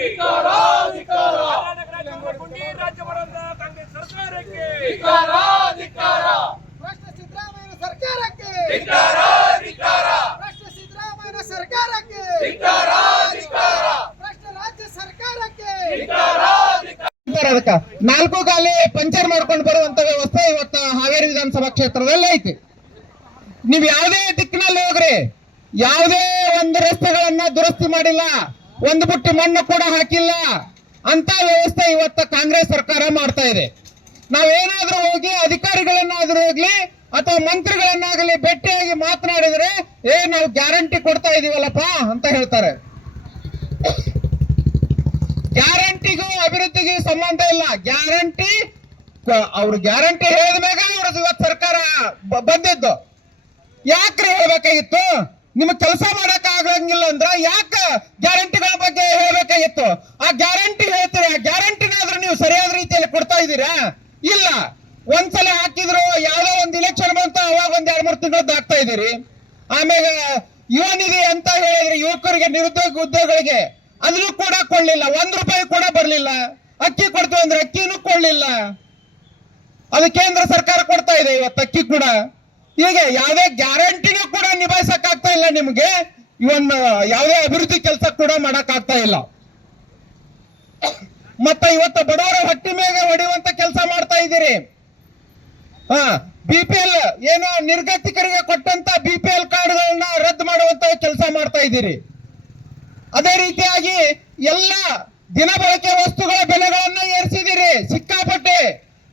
ರಾಜ್ಯ ಮಾಡದಂತ ಕಾಂಗ್ರೆಸ್ ಸರ್ಕಾರಕ್ಕೆ ಕರ್ನಾಟಕ ರಾಜ್ಯವನ್ನ ಗುಂಡಿ ರಾಜ್ಯ ಮಾಡದಂತ ಕಾಂಗ್ರೆಸ್ ಸರ್ಕಾರಕ್ಕೆ. ಭ್ರಷ್ಟ ಸಿದ್ದರಾಮಯ್ಯ ಸರ್ಕಾರಕ್ಕೆ. ಭ್ರಷ್ಟ ಸಿದ್ದರಾಮಯ್ಯ ಸರ್ಕಾರಕ್ಕೆ. ಭ್ರಷ್ಟ ರಾಜ್ಯ ಸರ್ಕಾರಕ್ಕೆ. ಅಂತಾರೆ ಅದಕ್ಕ ನಾಲ್ಕು ಗಾಲಿ ಪಂಚರ್ ಮಾಡ್ಕೊಂಡು ಬರುವಂತ ವ್ಯವಸ್ಥೆ ಇವತ್ತು ಹಾವೇರಿ ವಿಧಾನಸಭಾ ಕ್ಷೇತ್ರದಲ್ಲಿ ಐತಿ. ನೀವು ಯಾವುದೇ ದಿಕ್ಕಿನಲ್ಲಿ ಹೋಗ್ರಿ. ಯಾವುದೇ ಒಂದು ರಸ್ತೆಗಳನ್ನ ದುರಸ್ತಿ ಮಾಡಿಲ್ಲ. ಒಂದು ಬುಟ್ಟಿ ಮಣ್ಣು ಕೂಡ ಹಾಕಿಲ್ಲ. ಅಂತ ವ್ಯವಸ್ಥೆ ಇವತ್ತ ಕಾಂಗ್ರೆಸ್ ಸರ್ಕಾರ ಮಾಡ್ತಾ ಇದೆ. ನಾವೇನಾದ್ರೂ ಹೋಗಿ ಅಧಿಕಾರಿಗಳನ್ನಾದ್ರೂ ಹೋಗ್ಲಿ, ಅಥವಾ ಮಂತ್ರಿಗಳನ್ನಾಗಲಿ ಭೇಟಿಯಾಗಿ ಮಾತನಾಡಿದ್ರೆ, ಏ, ನಾವು ಗ್ಯಾರಂಟಿ ಕೊಡ್ತಾ ಇದೀವಲ್ಲಪ್ಪ ಅಂತ ಹೇಳ್ತಾರೆ. ಗ್ಯಾರಂಟಿಗೂ ಅಭಿವೃದ್ಧಿಗೂ ಸಂಬಂಧ ಇಲ್ಲ. ಗ್ಯಾರಂಟಿ, ಅವ್ರು ಗ್ಯಾರಂಟಿ ಹೇಳಿದ ಮ್ಯಾಗ ಅವ್ರದ್ದು ಇವತ್ತು ಸರ್ಕಾರ ಬಂದಿದ್ದು. ಯಾಕ್ರೆ ಹೇಳ್ಬೇಕಾಗಿತ್ತು? ನಿಮ್ಗೆ ಕೆಲಸ ಮಾಡಕ್ ಆಗಂಗಿಲ್ಲ ಅಂದ್ರ ಯಾಕ ಗ್ಯಾರಂಟಿಗಳ ಬಗ್ಗೆ ಹೇಳ್ಬೇಕಾಗಿತ್ತು? ಆ ಗ್ಯಾರಂಟಿ ಹೇಳ್ತೀರ? ಗ್ಯಾರಂಟಿನಾದ್ರೂ ನೀವು ಸರಿಯಾದ ರೀತಿಯಲ್ಲಿ ಕೊಡ್ತಾ ಇದ್ದೀರಾ? ಇಲ್ಲ. ಒಂದ್ಸಲ ಹಾಕಿದ್ರು ಯಾವ್ದೋ ಒಂದ್ ಇಲೆಕ್ಷನ್ ಬಂತು, ಅವಾಗ ಒಂದ್ ಎರಡ್, ಮೂರು ತಿಂಗಳದ್ದು ಹಾಕ್ತಾ ಇದೀರಿ ಆಮೇಲೆ ಯುವ ನಿಧಿ ಅಂತ ಹೇಳಿದ್ರೆ ಯುವಕರಿಗೆ ನಿರುದ್ಯೋಗ ಉದ್ಯೋಗಗಳಿಗೆ ಅದನ್ನು ಕೂಡ ಕೊಡ್ಲಿಲ್ಲ. ಒಂದ್ ರೂಪಾಯಿ ಕೂಡ ಬರ್ಲಿಲ್ಲ. ಅಕ್ಕಿ ಕೊಡ್ತೀವಿ ಅಂದ್ರೆ ಅಕ್ಕಿನೂ ಕೊಡ್ಲಿಲ್ಲ. ಅದು ಕೇಂದ್ರ ಸರ್ಕಾರ ಕೊಡ್ತಾ ಇದೆ ಇವತ್ತು ಅಕ್ಕಿ ಕೂಡ. ಹೀಗೆ ಯಾವುದೇ ಗ್ಯಾರಂಟಿನೂ ಕೂಡ ನಿಭಾಯಿಸಕ್ ನಿಮ್ಗೆ ಇವನ್ ಯಾವುದೇ ಅಭಿವೃದ್ಧಿ ಕೆಲಸ ಕೂಡ ಮಾಡಕ್ ಆಗ್ತಾ ಇಲ್ಲ. ಮತ್ತೆ ಇವತ್ತು ಬಡವರ ಹೊಟ್ಟೆ ಮೇಲೆ ಹೊಡೆಯುವಂತ ಕೆಲಸ ಮಾಡ್ತಾ ಇದ್ದೀರಿ. ಹಾ ಬಿಪಿಎಲ್ ಏನು ನಿರ್ಗತಿಕರಿಗೆ ಕೊಟ್ಟಂತ ಬಿಪಿಎಲ್ ಎಲ್ ಕಾರ್ಡ್ಗಳನ್ನ ರದ್ದು ಮಾಡುವಂತ ಕೆಲಸ ಮಾಡ್ತಾ ಇದ್ದೀರಿ. ಅದೇ ರೀತಿಯಾಗಿ ಎಲ್ಲ ದಿನಬಳಕೆ ವಸ್ತುಗಳ ಬೆಲೆಗಳನ್ನ ಏರಿಸಿದಿರಿ ಸಿಕ್ಕಾಪಟ್ಟೆ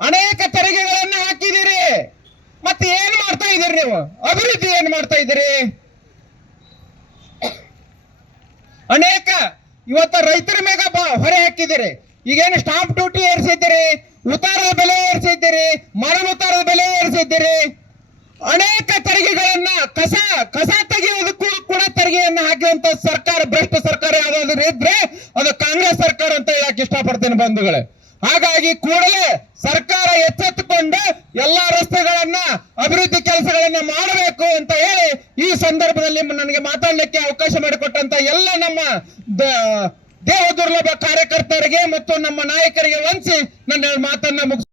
ಅನೇಕ ತೆರಿಗೆಗಳನ್ನ ಹಾಕಿದಿರಿ ಮತ್ತೆ ಏನ್ ಮಾಡ್ತಾ ಇದ್ದೀರಿ ನೀವು? ಅಭಿವೃದ್ಧಿ ಏನ್ ಮಾಡ್ತಾ ಇದ್ದೀರಿ? ಅನೇಕ ಇವತ್ತು ರೈತರ ಮೇಗ ಹೊರೆ ಹಾಕಿದಿರಿ ಈಗೇನು ಸ್ಟಾಂಪ್ ಡ್ಯೂಟಿ ಏರಿಸಿದ್ದೀರಿ ಉತ್ತಾರದ ಬೆಲೆ ಏರಿಸಿದ್ದೀರಿ, ಮರಣ ಉತ್ತಾರದ ಬೆಲೆ ಏರಿಸಿದ್ದೀರಿ. ಅನೇಕ ತೆರಿಗೆಗಳನ್ನ ಕಸ ಕಸ ತೆಗೆಯೋದಕ್ಕೂ ಕೂಡ ತೆರಿಗೆಯನ್ನ ಹಾಕಿದಂತ ಸರ್ಕಾರ, ಭ್ರಷ್ಟ ಸರ್ಕಾರ ಯಾವ್ದಾದ್ರು ಇದ್ರೆ ಅದು ಕಾಂಗ್ರೆಸ್ ಸರ್ಕಾರ ಅಂತ ಹೇಳಕ್ ಇಷ್ಟಪಡ್ತೇನೆ ಬಂಧುಗಳೇ. ಹಾಗಾಗಿ ಕೂಡಲೇ ಸರ್ಕಾರ ಎಚ್ಚೆತ್ತುಕೊಂಡು ಎಲ್ಲಾ ರಸ್ತೆಗಳನ್ನ ಅಭಿವೃದ್ಧಿ ಕೆಲಸಗಳನ್ನ ಮಾಡಬೇಕು ಅಂತ ಹೇಳಿ ಈ ಸಂದರ್ಭದಲ್ಲಿ ನನಗೆ ಅವಕಾಶ ಮಾಡಿಕೊಟ್ಟಂತ ಎಲ್ಲ ನಮ್ಮ ದೇಹ ದುರ್ಲಭ ಕಾರ್ಯಕರ್ತರಿಗೆ ಮತ್ತು ನಮ್ಮ ನಾಯಕರಿಗೆ ವಂಚಿ ನನ್ನ ಮಾತನ್ನ ಮುಗಿಸ್